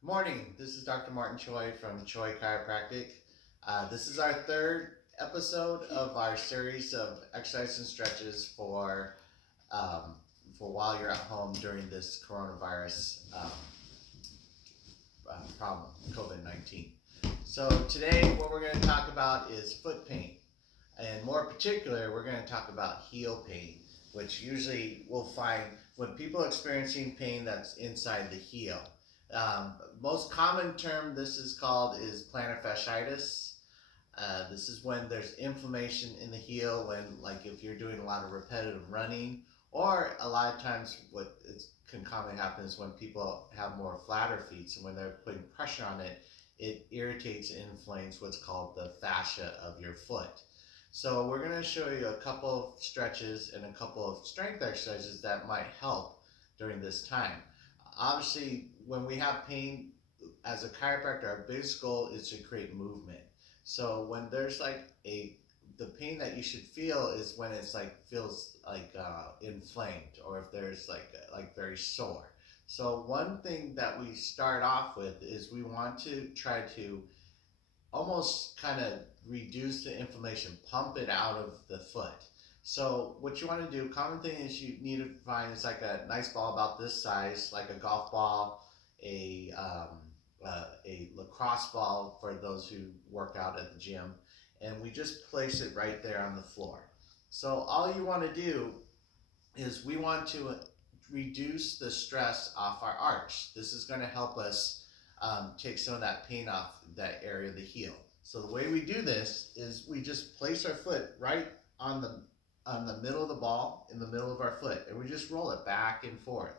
Good morning. This is Dr. Martin Choi from Choi Chiropractic. This is our third episode of our series of exercise and stretches for while you're at home during this coronavirus problem, COVID-19. So today, what we're going to talk about is foot pain, and more particular, we're going to talk about heel pain, which usually we'll find when people are experiencing pain that's inside the heel. Most common term this is called is plantar fasciitis. This is when there's inflammation in the heel, when like if you're doing a lot of repetitive running, or a lot of times what can commonly happen is when people have more flatter feet, so when they're putting pressure on it, it irritates and inflames what's called the fascia of your foot. So we're going to show you a couple of stretches and a couple of strength exercises that might help during this time. Obviously, when we have pain, as a chiropractor, our biggest goal is to create movement. So when there's like the pain that you should feel is when it's like feels like inflamed, or if there's like very sore. So one thing that we start off with is we want to try to almost kind of reduce the inflammation, pump it out of the foot. So what you want to do, common thing is you need to find is like a nice ball about this size, like a golf ball, a lacrosse ball for those who work out at the gym, and we just place it right there on the floor. So all you want to do is we want to reduce the stress off our arch. This is going to help us take some of that pain off that area of the heel. So the way we do this is we just place our foot right on the middle of the ball, in the middle of our foot, and we just roll it back and forth.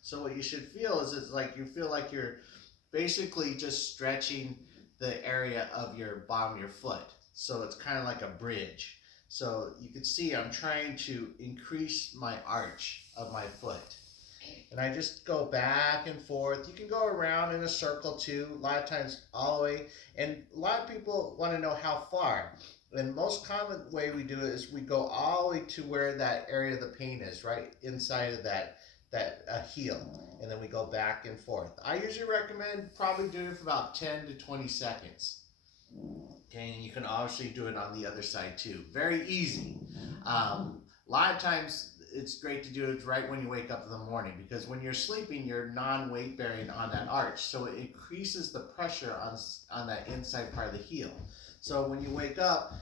So what you should feel is it's like you feel like you're basically just stretching the area of your bottom of your foot. So it's kind of like a bridge. So you can see I'm trying to increase my arch of my foot. And I just go back and forth. You can go around in a circle too, a lot of times all the way. And a lot of people want to know how far. And the most common way we do it is we go all the way to where that area of the pain is, right inside of that heel, and then we go back and forth. I usually recommend probably doing it for about 10 to 20 seconds. Okay, and you can obviously do it on the other side too. Very easy. A lot of times it's great to do it right when you wake up in the morning, because when you're sleeping, you're non-weight bearing on that arch, so it increases the pressure on that inside part of the heel. So when you wake up,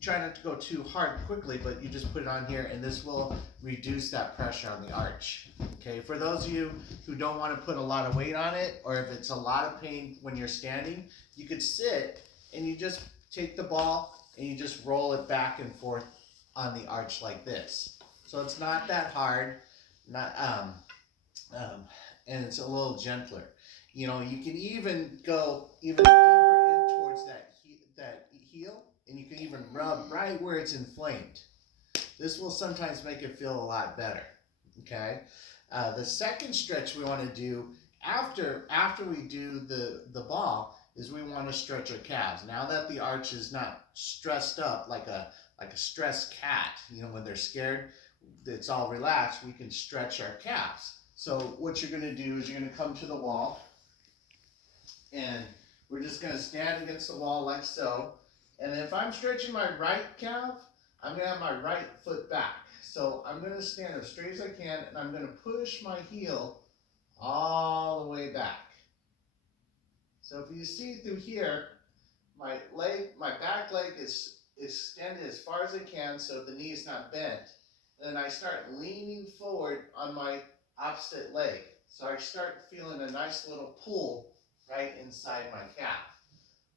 try not to go too hard quickly, but you just put it on here, and this will reduce that pressure on the arch. Okay, for those of you who don't want to put a lot of weight on it, or if it's a lot of pain when you're standing, you could sit and you just take the ball and you just roll it back and forth on the arch like this. So it's not that hard, not and it's a little gentler. You know, you can even go even deeper in towards that heel, and you can even rub right where it's inflamed. This will sometimes make it feel a lot better. Okay, the second stretch we want to do after we do the ball is we want to stretch our calves. Now that the arch is not stressed up like a stressed cat, you know, when they're scared, it's all relaxed. We can stretch our calves. So what you're going to do is you're going to come to the wall, and we're just going to stand against the wall like so. And if I'm stretching my right calf, I'm going to have my right foot back. So I'm going to stand as straight as I can, and I'm going to push my heel all the way back. So if you see through here, my back leg is extended as far as I can, so the knee is not bent. And then I start leaning forward on my opposite leg. So I start feeling a nice little pull right inside my calf.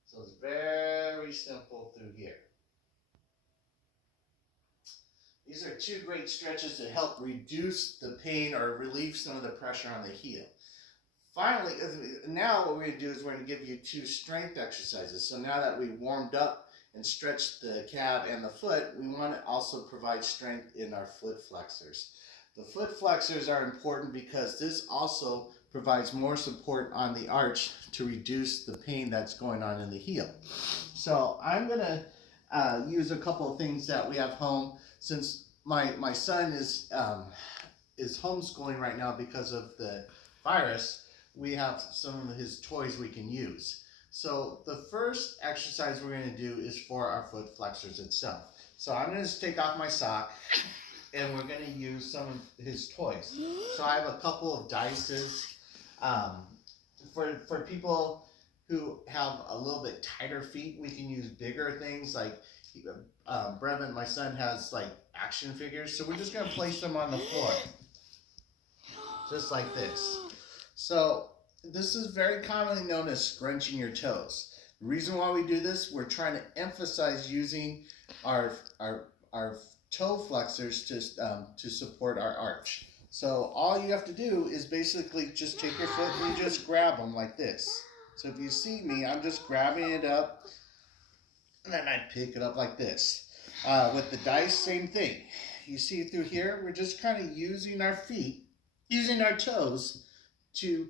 So it's very simple through here. These are two great stretches to help reduce the pain or relieve some of the pressure on the heel. Finally, now what we're going to do is we're going to give you two strength exercises. So now that we warmed up and stretched the calf and the foot, we want to also provide strength in our foot flexors. The foot flexors are important because this also provides more support on the arch to reduce the pain that's going on in the heel. So I'm going to use a couple of things that we have home. Since my son is homeschooling right now because of the virus, we have some of his toys we can use. So the first exercise we're going to do is for our foot flexors itself. So I'm going to take off my sock and we're going to use some of his toys. So I have a couple of dices. For people who have a little bit tighter feet, we can use bigger things like Brevin, my son, has like action figures. So we're just going to place them on the floor. Just like this. So this is very commonly known as scrunching your toes. The reason why we do this, we're trying to emphasize using our toe flexors to support our arch. So all you have to do is basically just take your foot and you just grab them like this. So if you see me, I'm just grabbing it up and then I pick it up like this. With the dice, same thing. You see through here, we're just kind of using our feet, using our toes to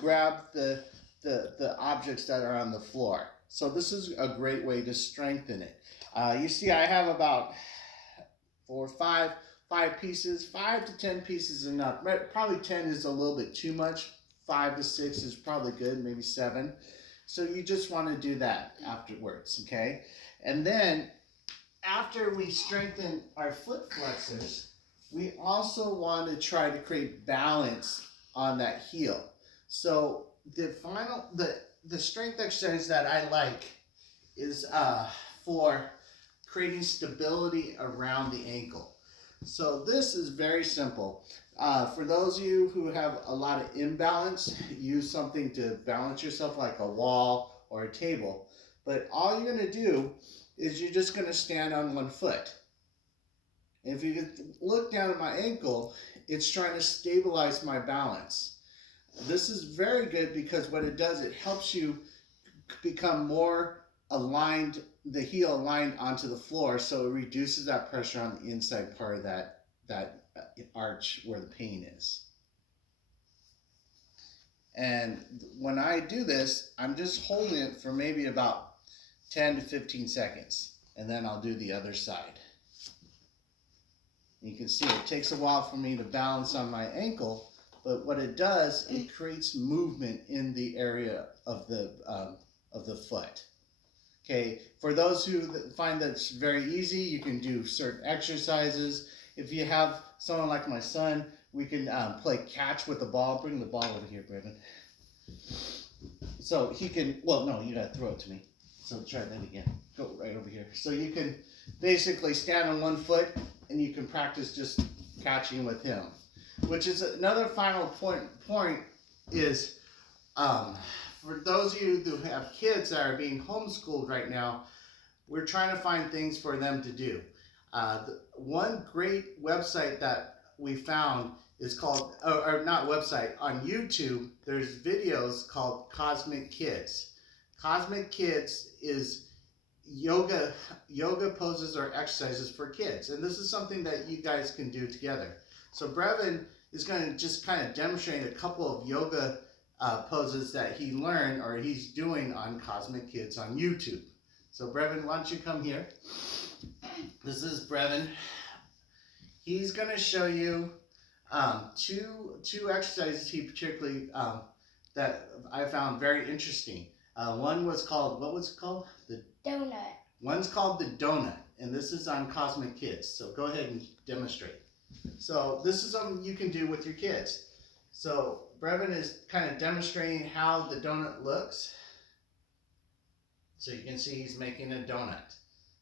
grab the objects that are on the floor. So this is a great way to strengthen it. You see I have about 4 or 5 pieces. 5 to 10 pieces is enough. Probably 10 is a little bit too much. 5 to 6 is probably good, maybe 7. So you just want to do that afterwards, okay? And then after we strengthen our foot flexors, we also want to try to create balance on that heel. So the strength exercise that I like is for creating stability around the ankle. So this is very simple. For those of you who have a lot of imbalance, use something to balance yourself like a wall or a table. But all you're going to do is you're just going to stand on one foot. And if you look down at my ankle, it's trying to stabilize my balance. This is very good because what it does, it helps you become more aligned, the heel aligned onto the floor, so it reduces that pressure on the inside part of that arch where the pain is. And when I do this, I'm just holding it for maybe about 10 to 15 seconds, and then I'll do the other side. You can see it takes a while for me to balance on my ankle, but what it does, it creates movement in the area of the foot. Okay, for those who find that it's very easy, you can do certain exercises. If you have someone like my son, we can play catch with the ball. Bring the ball over here, Brevin. So he can, well, no, you gotta throw it to me. So try that again. Go right over here. So you can basically stand on one foot and you can practice just catching with him. Which is another final point is, for those of you who have kids that are being homeschooled right now, we're trying to find things for them to do. One great website that we found is called, or not website, on YouTube, there's videos called Cosmic Kids. Cosmic Kids is yoga poses or exercises for kids. And this is something that you guys can do together. So Brevin is going to just kind of demonstrate a couple of yoga poses that he learned or he's doing on Cosmic Kids on YouTube. So Brevin, why don't you come here? This is Brevin. He's going to show you two exercises he particularly that I found very interesting. One was called, what was it called? The donut. One's called the donut, and this is on Cosmic Kids. So go ahead and demonstrate. So this is something you can do with your kids. So Brevin is kind of demonstrating how the donut looks. So you can see he's making a donut.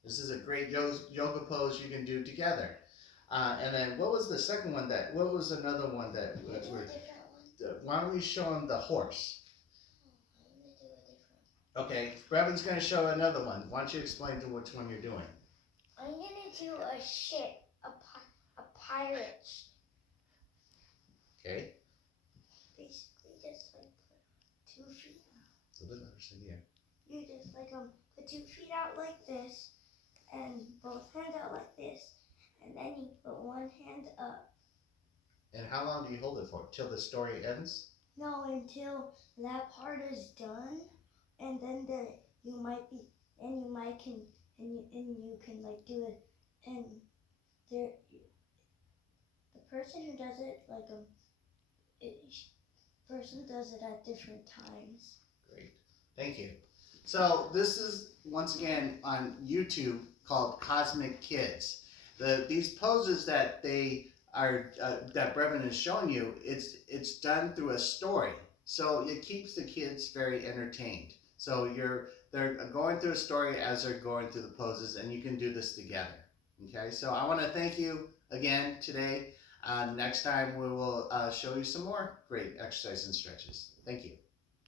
This is a great yoga pose you can do together. And then what was the second one what was another one that why don't we show him the horse? Okay, Brevin's going to show another one. Why don't you explain to which one you're doing? I'm going to do a ship, a pirate. Okay. Basically just like put 2 feet out. So the other side here. You just like put 2 feet out like this and both hands out like this. And then you put one hand up. And how long do you hold it for? Till the story ends? No, until that part is done. And then you can like do it, and the person who does it like person does it at different times. Great. Thank you. So this is once again on YouTube called Cosmic Kids. These poses that they are that Brevin is showing you, it's done through a story. So it keeps the kids very entertained. So they're going through a story as they're going through the poses, and you can do this together. Okay, so I want to thank you again today. Next time we will show you some more great exercise and stretches. Thank you.